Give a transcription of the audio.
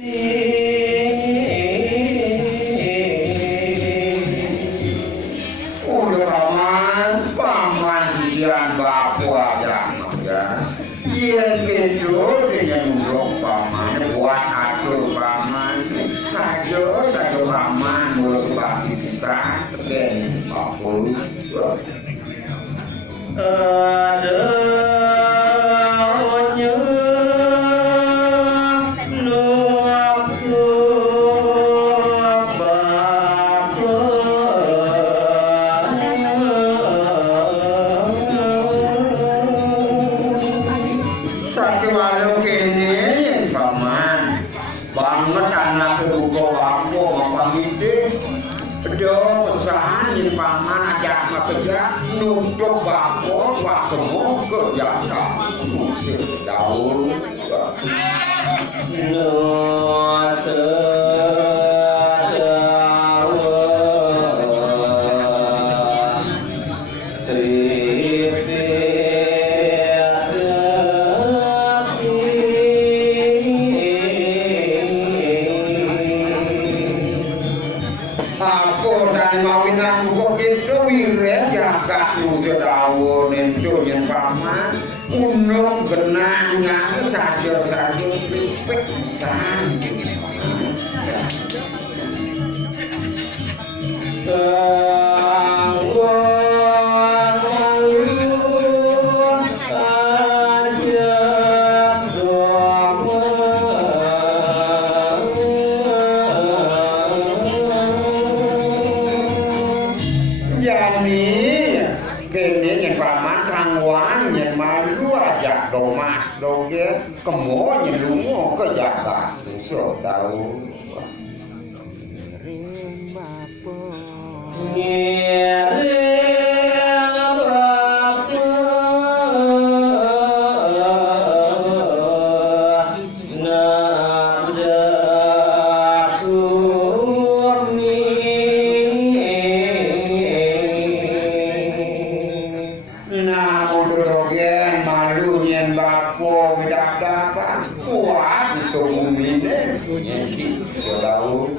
Udah paman sisian bapu aja ya. Yang gitu dengan urung paman buat atur paman saja paman mau sebab bisa dan bapu. Banget anak kebuka wapo mapamite pedo pesan yen paman ajak kerja nuntut bapo wakemu kerja musik daun aku dari mawinan kok gitu wireh jagat musik daun itu yang paman unung genahnya saja pipik pisan jadi kene yang paman kangwan yang malu aja domas doge kemo yang lungo ke Jakarta so tahu malu nyen bako dapat kuat itu mumine nyen selalu